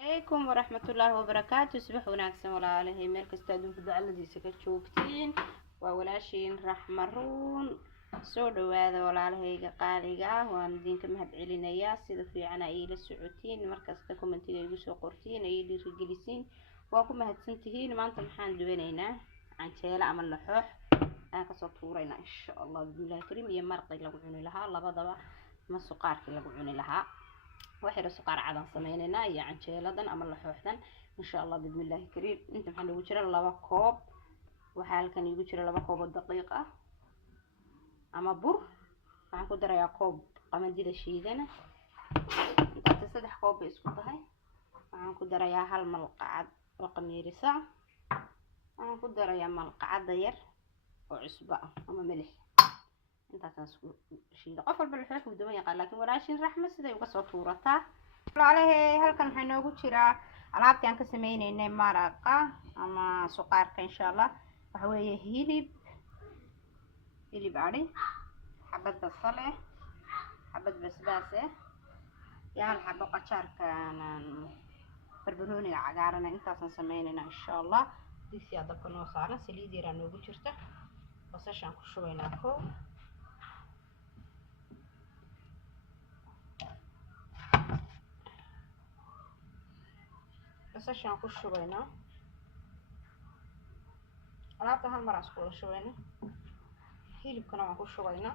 عليكم ورحمة الله وبركاته. صباح وناكسن ولا عليه ميل كستادون في دعالة سكتشوكتين وولاشين رحمة رون سودو هذا ولا عليه قاليقة ومدين كم هاد علينا سيدا في عنا إيه للسعودين مركز تكم انتي يجوسوا قرتين إيه للجلسين وكم هاد سنتهين ما انت محان دوينينا عن شيء لا عمل لحوح أنا كسطورينا إن شاء الله بسم الله الكريم يمرقي لقعوني لها الله بضبع ما السقار كي لقعوني لها وحير السكر عادن سميننا يعني شيلادن أما لحوحدن إن شاء الله بسم الله الكريم أنت محن ugu jira 2 koob waxa halkan igu jira 2 koob oo daqiiq ah ama bur waxaan ku darayaa koob qamandida shiidana inta 3 koob isku tahay waxaan ku darayaa hal malqacad oo qamiirisa waxaan ku darayaa malqacad yar oo cusbo ah ama milix intaas shiida qof walba wuxuu u duwan yahay laakiin walaashin raxma siday uga soo tuurataa walaalahay halkan waxa inoogu jira alaabtii aan ka sameeynay maraqa ama suqaarka insha Allah waxa weeye hilib ari xabad basal xabad basbaas yaal xabad qajaarka barbarooniga cagaaran intaas aan sameeynayna insha Allah digsi dabka noo saaran saliid yar noogu jirta basashan ku shubaynaa koo basashan ku shubayna alaabta hal mar isku shubayna hilibkana waan ku shubayna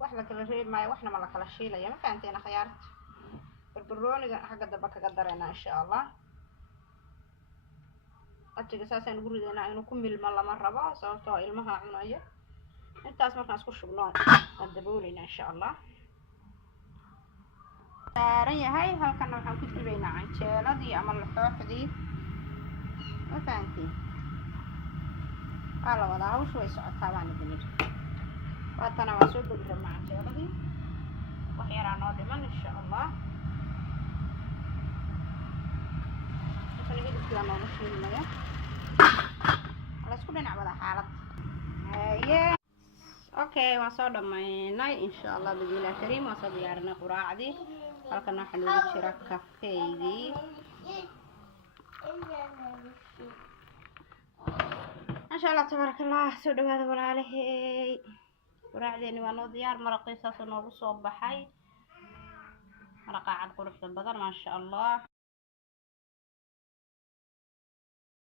wax la kala reeb maayo waxna ma la kala shiilaya ma fahanteena khiyaarta barbarooniga xagga daba kaga darayna insha Allah ajiga saasaan ugu ridaynaa inuu ku milmo lama rabo sababtoo ilmaha cunaya intaas markaan isku shubno daboolina insha Allah saaran yahay halkan waxaan ku dubaynaa canjeeladii ama laxooxdii ma fahantiin ala wada hawshu way socotaa baan idin waatana waa soo dubi rabnaa canjeeladii wax yaraa noo dhiman insha Allah waxaan hilibkii noo shiilnaya la isku dhinac wada xaalad haye okay waan soo dhamaynay insha Allah bismillah kariim waan soo diyaarinay quraacdii halkan waxa lagu jira kafeeydi ما شاء الله تبارك الله سو dhawaada walaalahay quraacdeeni waa noo diyaar maraqaysaas noo soo baxay maraqaad qurux badan ma sha Allah